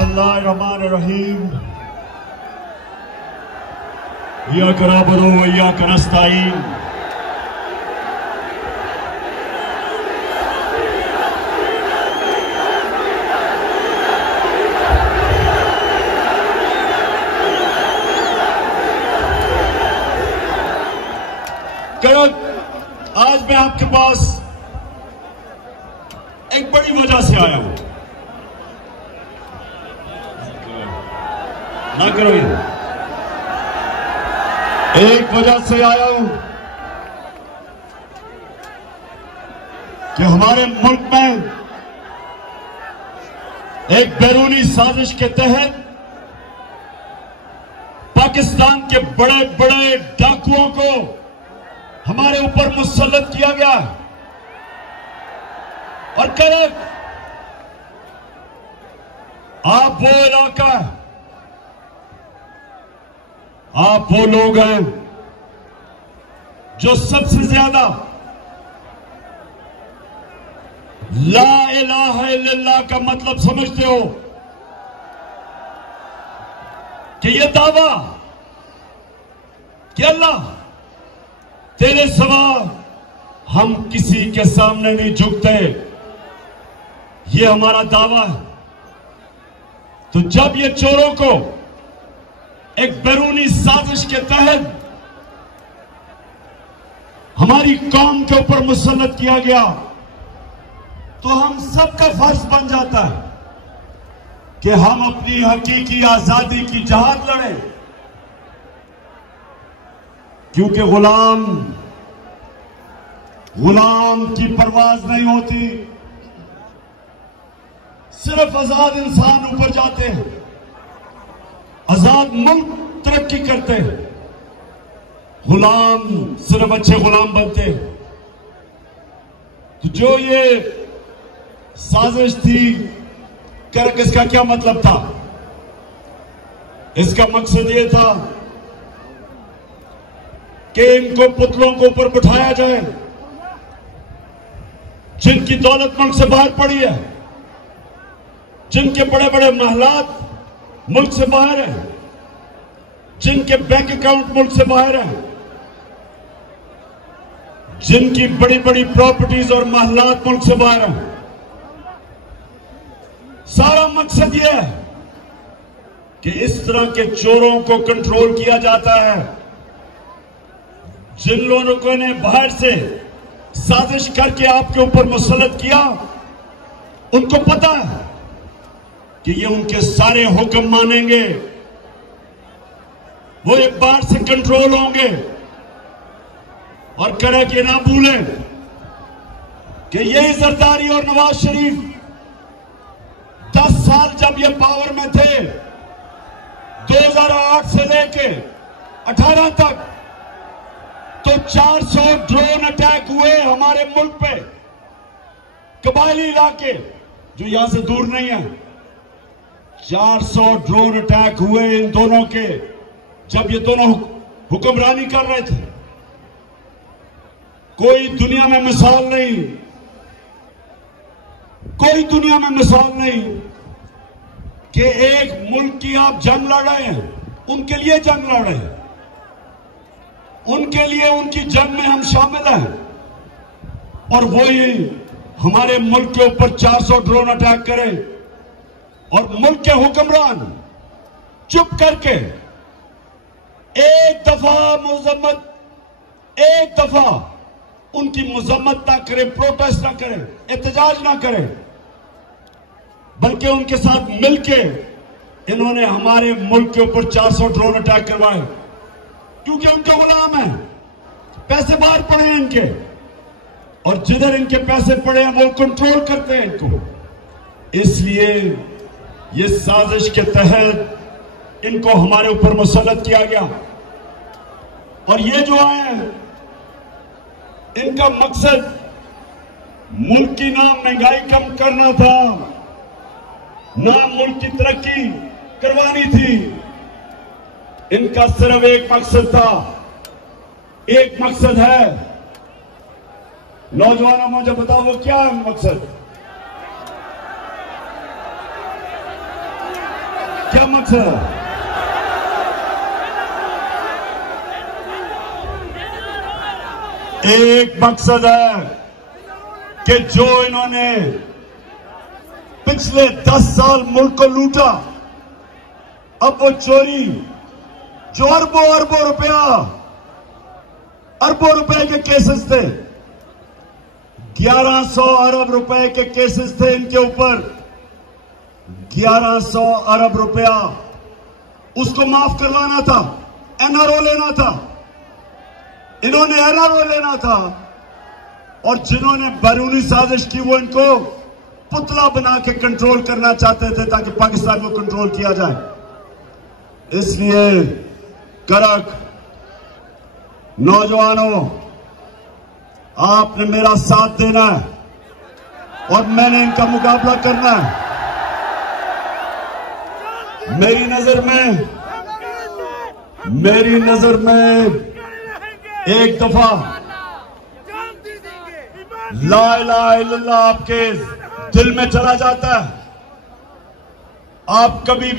बिस्मिल्लाहिर्रहमानिर्रहीम। इय्याका नअबुदु व इय्याका नस्तईन। आज मैं आपके पास एक बड़ी वजह से आया हूं। ना करो ये। एक वजह से आया हूं कि हमारे मुल्क में एक बैरूनी साजिश के तहत पाकिस्तान के बड़े बड़े डाकुओं को हमारे ऊपर मुसल्लत किया गया और करेक्ट आप वो इलाका, आप वो लोग हैं जो सबसे ज्यादा ला इलाहा इल्लल्लाह का मतलब समझते हो कि ये दावा कि अल्लाह तेरे सिवा हम किसी के सामने नहीं झुकते, ये हमारा दावा है। तो जब ये चोरों को एक बैरूनी साजिश के तहत हमारी कौम के ऊपर मुसल्लत किया गया, तो हम सबका फर्ज बन जाता है कि हम अपनी हकीकी आजादी की जहाद लड़ें, क्योंकि गुलाम की परवाज नहीं होती, सिर्फ आजाद इंसान ऊपर जाते हैं, आजाद मुल्क तरक्की करते हैं, गुलाम सिर्फ अच्छे गुलाम बनते हैं। तो जो ये साजिश थी, कर इसका क्या मतलब था? इसका मकसद ये था कि इनको पुतलों को ऊपर बिठाया जाए जिनकी दौलत मुल्क से बाहर पड़ी है, जिनके बड़े बड़े महलात मुल्क से बाहर है, जिनके बैंक अकाउंट मुल्क से बाहर है, जिनकी बड़ी बड़ी प्रॉपर्टीज और महलात मुल्क से बाहर है। सारा मकसद यह है कि इस तरह के चोरों को कंट्रोल किया जाता है। जिन लोगों ने बाहर से साजिश करके आपके ऊपर मुसल्लत किया, उनको पता है कि ये उनके सारे हुक्म मानेंगे, वो एक बार से कंट्रोल होंगे। और करे कि ना भूलें कि यही जरदारी और नवाज शरीफ 10 साल जब ये पावर में थे, 2008 से लेके 18 तक, तो 400 ड्रोन अटैक हुए हमारे मुल्क पे, कबायली इलाके जो यहां से दूर नहीं है। 400 ड्रोन अटैक हुए इन दोनों के, जब ये दोनों हुक्मरानी कर रहे थे। कोई दुनिया में मिसाल नहीं, कोई दुनिया में मिसाल नहीं कि एक मुल्क की आप जंग लड़ रहे हैं, उनके लिए जंग लड़ रहे हैं, उनके लिए उनकी जंग में हम शामिल हैं, और वही हमारे मुल्क के ऊपर 400 ड्रोन अटैक करें और मुल्क के हुक्मरान चुप करके एक दफा उनकी मजम्मत ना करें, प्रोटेस्ट ना करें, एहतजाज ना करें, बल्कि उनके साथ मिलके इन्होंने हमारे मुल्क के ऊपर 400 ड्रोन अटैक करवाए, क्योंकि उनके गुलाम हैं, पैसे बाहर पड़े हैं इनके, और जिधर इनके पैसे पड़े हैं वो कंट्रोल करते हैं इनको। इसलिए ये साजिश के तहत इनको हमारे ऊपर मुसल्लत किया गया। और ये जो आए हैं, इनका मकसद मुल्क की ना महंगाई कम करना था, ना मुल्क की तरक्की करवानी थी। इनका सिर्फ एक मकसद था, एक मकसद है। नौजवानों मुझे बताओ वो क्या है मकसद? क्या मकसद है? एक मकसद है कि जो इन्होंने पिछले 10 साल मुल्क को लूटा, अब वो चोरी जो अरबों रुपए के केसेस थे, 1100 अरब रुपए के केसेस थे इनके ऊपर, 1100 अरब रुपया उसको माफ करवाना था, एनआरओ लेना था, इन्होंने एनआरओ लेना था। और जिन्होंने बैरूनी साजिश की वो इनको पुतला बना के कंट्रोल करना चाहते थे ताकि पाकिस्तान को कंट्रोल किया जाए। इसलिए करक नौजवानों, आपने मेरा साथ देना है और मैंने इनका मुकाबला करना है। मेरी नजर में एक दफा ला इलाहा इल्लल्लाह आपके दिल में चला जाता है, आप कभी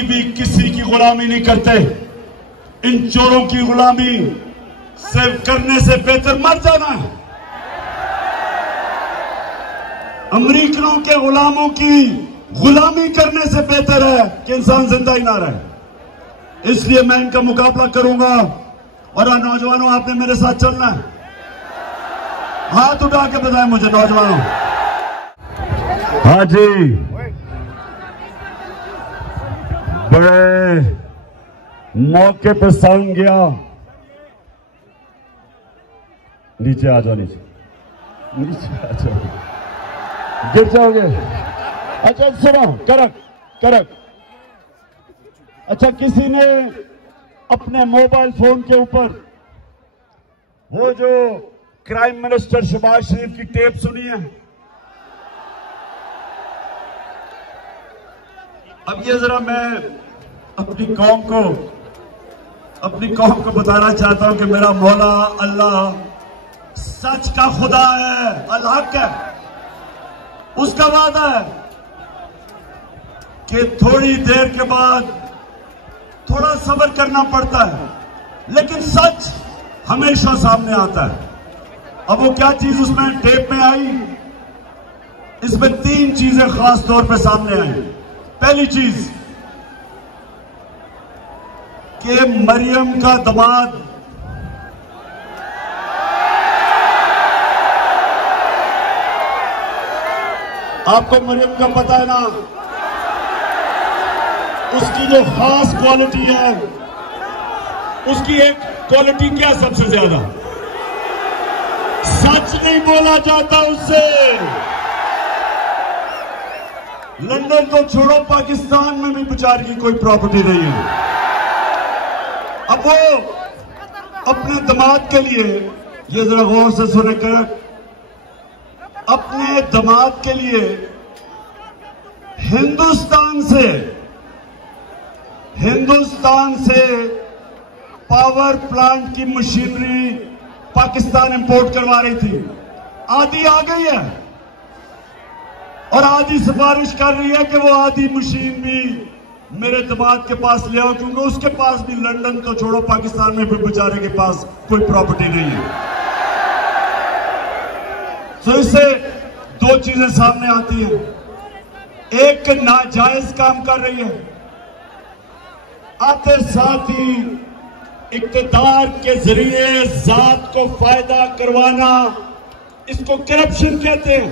भी किसी की गुलामी नहीं करते। इन चोरों की गुलामी सिर्फ करने से बेहतर मर जाना है। अमेरिकनों के गुलामों की गुलामी करने से बेहतर है कि इंसान जिंदा ही ना रहे। इसलिए मैं इनका मुकाबला करूंगा। और नौजवानों, आपने मेरे साथ चलना है। हाथ उठा के बताएं मुझे नौजवानों। हाँ जी, बड़े मौके पे साउंड गया। नीचे आ जाओ, नीचे आ जाओ, गिर जाओगे। अच्छा सुनो, करक। अच्छा, किसी ने अपने मोबाइल फोन के ऊपर वो जो क्राइम मिनिस्टर शहबाज शरीफ की टेप सुनी है? अब ये जरा मैं अपनी कौम को बताना चाहता हूं कि मेरा मौला अल्लाह सच का खुदा है, अल हक है। उसका वादा है कि थोड़ी देर के बाद थोड़ा सब्र करना पड़ता है, लेकिन सच हमेशा सामने आता है। अब वो क्या चीज उसमें टेप में आई? इसमें 3 चीजें खास तौर पे सामने आई। पहली चीज कि मरियम का दामाद आपको मरियम का पता है ना, उसकी जो खास क्वालिटी है, उसकी एक क्वालिटी क्या सबसे ज्यादा? सच नहीं बोला जाता उससे। लंदन को छोड़ो, पाकिस्तान में भी बेचारी की कोई प्रॉपर्टी नहीं है। अब वो अपने दामाद के लिए, ये जरा गौर से सुने कर, अपने दामाद के लिए हिंदुस्तान से पावर प्लांट की मशीनरी पाकिस्तान इंपोर्ट करवा रही थी। आधी आ गई है और आधी सिफारिश कर रही है कि वो आधी मशीन भी मेरे दामाद के पास ले आओ, क्योंकि उसके पास भी लंदन तो छोड़ो, पाकिस्तान में भी बेचारे के पास कोई प्रॉपर्टी नहीं है। तो इससे 2 चीजें सामने आती हैं। एक, नाजायज काम कर रही है, आते साथ ही इक्तदार के जरिए जात को फायदा करवाना, इसको करप्शन कहते हैं।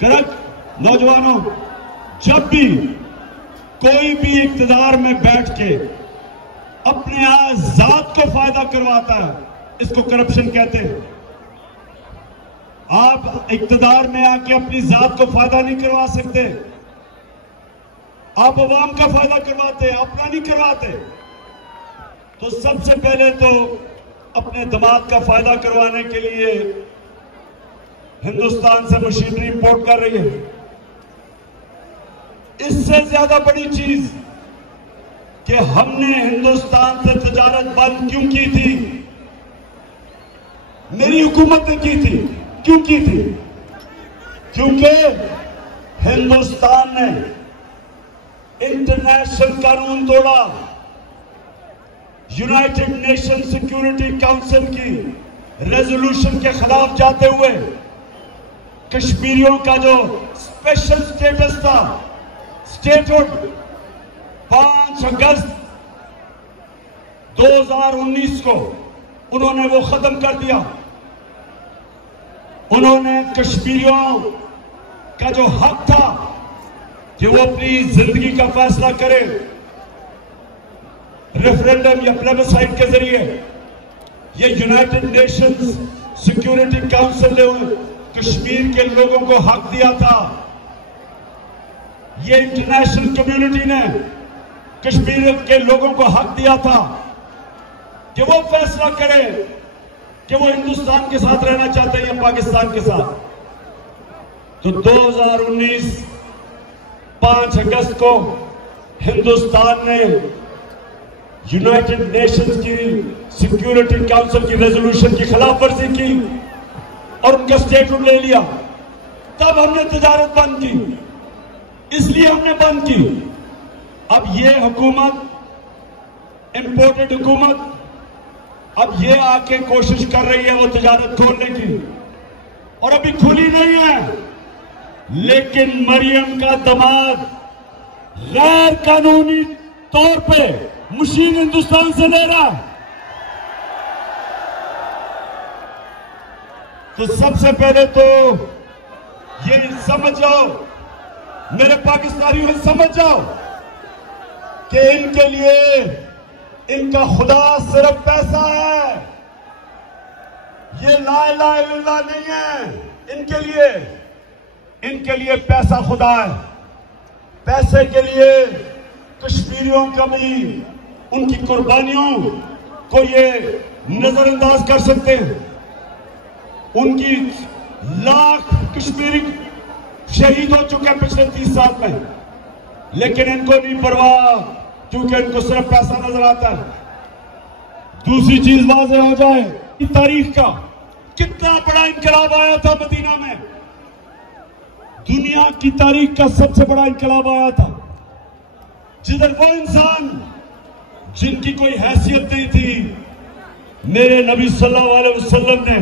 करप्ट नौजवानों, जब भी कोई भी इक्तदार में बैठ के अपने जात को फायदा करवाता है, इसको करप्शन कहते हैं। आप इक्तदार में आके अपनी जात को फायदा नहीं करवा सकते, आप अवाम का फायदा करवाते, अपना नहीं करवाते। तो सबसे पहले तो अपने दामाद का फायदा करवाने के लिए हिंदुस्तान से मशीनरी इंपोर्ट कर रही है। इससे ज्यादा बड़ी चीज कि हमने हिंदुस्तान से तजारत बंद क्यों की थी? मेरी हुकूमत ने की थी। क्यों की थी? क्योंकि हिंदुस्तान ने इंटरनेशनल कानून तोड़ा, यूनाइटेड नेशन सिक्योरिटी काउंसिल की रेजोल्यूशन के खिलाफ जाते हुए कश्मीरियों का जो स्पेशल स्टेटस था, स्टेटहुड, 5 अगस्त 2019 को उन्होंने वो खत्म कर दिया। उन्होंने कश्मीरियों का जो हक था कि वो अपनी जिंदगी का फैसला करें रेफरेंडम या प्लेबिसाइट के जरिए, ये यूनाइटेड नेशंस सिक्योरिटी काउंसिल ने कश्मीर के लोगों को हक दिया था। ये इंटरनेशनल कम्युनिटी ने कश्मीर के लोगों को हक दिया था कि वो फैसला करें कि वो हिंदुस्तान के साथ रहना चाहते हैं या पाकिस्तान के साथ। तो 2019 5 अगस्त को हिंदुस्तान ने यूनाइटेड नेशंस की सिक्योरिटी काउंसिल की रेजोल्यूशन की खिलाफ वर्जी की और उनका स्टेटहुड ले लिया। तब हमने तिजारत बंद की, इसलिए हमने बंद की। अब ये हुकूमत, इंपोर्टेड हुकूमत, अब ये आके कोशिश कर रही है वो तिजारत खोलने की, और अभी खुली नहीं है। लेकिन मरियम का दामाद गैर कानूनी तौर पे मशीन हिंदुस्तान से ले रहा है। तो सबसे पहले तो ये समझ जाओ, मेरे पाकिस्तानियों समझ जाओ कि इनके लिए इनका खुदा सिर्फ पैसा है। ये ला इलाहा इल्लल्लाह नहीं है इनके लिए पैसा खुदा है। पैसे के लिए कश्मीरियों का भी, उनकी कुर्बानियों को ये नजरअंदाज कर सकते हैं। उनकी लाख कश्मीरी शहीद हो चुके हैं पिछले 30 साल में, लेकिन इनको नहीं परवाह, क्योंकि इनको सिर्फ पैसा नजर आता है। दूसरी चीज वाज़ेह हो जाए, तारीख का कितना बड़ा इनकलाब आया था मदीना में, दुनिया की तारीख का सबसे बड़ा इनकलाब आया था, जिधर वो इंसान जिनकी कोई हैसियत नहीं थी, मेरे नबी सल्लल्लाहु अलैहि वसल्लम ने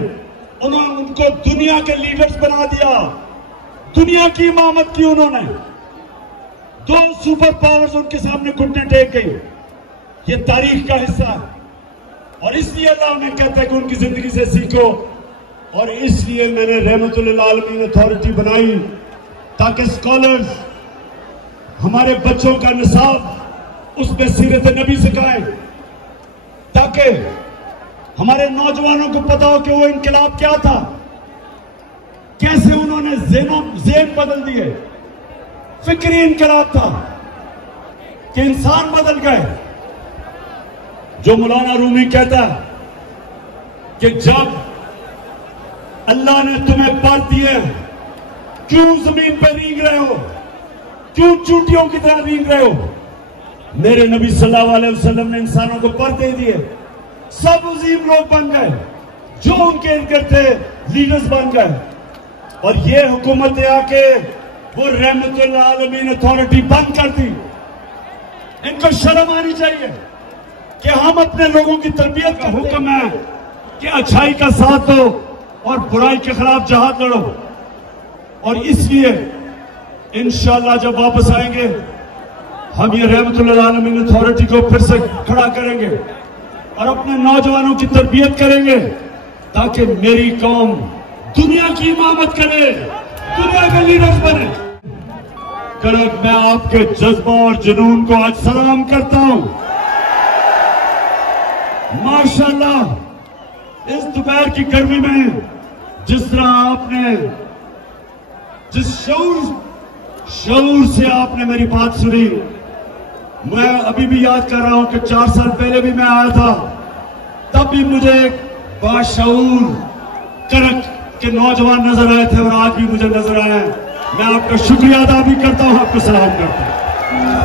उनको दुनिया के लीडर्स बना दिया, दुनिया की इमामत की उन्होंने। 2 सुपर पावर्स उनके सामने घुटने टेक गई। ये तारीख का हिस्सा है, और इसलिए अल्लाह उन्हें कहता है कि उनकी जिंदगी से सीखो। और इसलिए मैंने रहमतुल आलमीन अथॉरिटी बनाई, ताकि स्कॉलर्स हमारे बच्चों का निसाब उसमें सीरत नबी सिखाएं, ताकि हमारे नौजवानों को पता हो कि वो इनकलाब क्या था, कैसे उन्होंने ज़ेन बदल दिए। फिक्री इनकलाब था कि इंसान बदल गए। जो मौलाना रूमी कहता है कि जब अल्लाह ने तुम्हें पर दिए, क्यों जमीन पर रींग रहे हो, क्यों चूटियों की तरह रींग रहे हो। मेरे नबी सल्लल्लाहु अलैहि वसल्लम ने इंसानों को पर दे दिए, सब अजीम लोग बन गए, जो उनके इर्द गिर्द थे लीडर्स बन गए। और ये हुकूमत आके वो रहमतुल आलमीन अथॉरिटी बंद कर दी। इनको शर्म आनी चाहिए कि हम अपने लोगों की तरबियत का हुक्म है कि अच्छाई का साथ दो और बुराई के खिलाफ जहाद लड़ो। और इसलिए इंशाअल्लाह जब वापस आएंगे हम ये रहमतुल आलमीन अथॉरिटी को फिर से खड़ा करेंगे और अपने नौजवानों की तरबियत करेंगे, ताकि मेरी कौम दुनिया की इमामत करे, दुनिया के लीडर्स बने। कड़क मैं आपके जज्बा और जुनून को आज सलाम करता हूं। माशाअल्लाह, इस दोपहर की गर्मी में जिस तरह आपने, जिस शऊर से आपने मेरी बात सुनी, मैं अभी भी याद कर रहा हूं कि 4 साल पहले भी मैं आया था, तब भी मुझे एक बाशऊर कड़क के नौजवान नजर आए थे और आज भी मुझे नजर आए हैं। मैं आपका शुक्रिया अदा भी करता हूं, आपको सलाम करता हूं।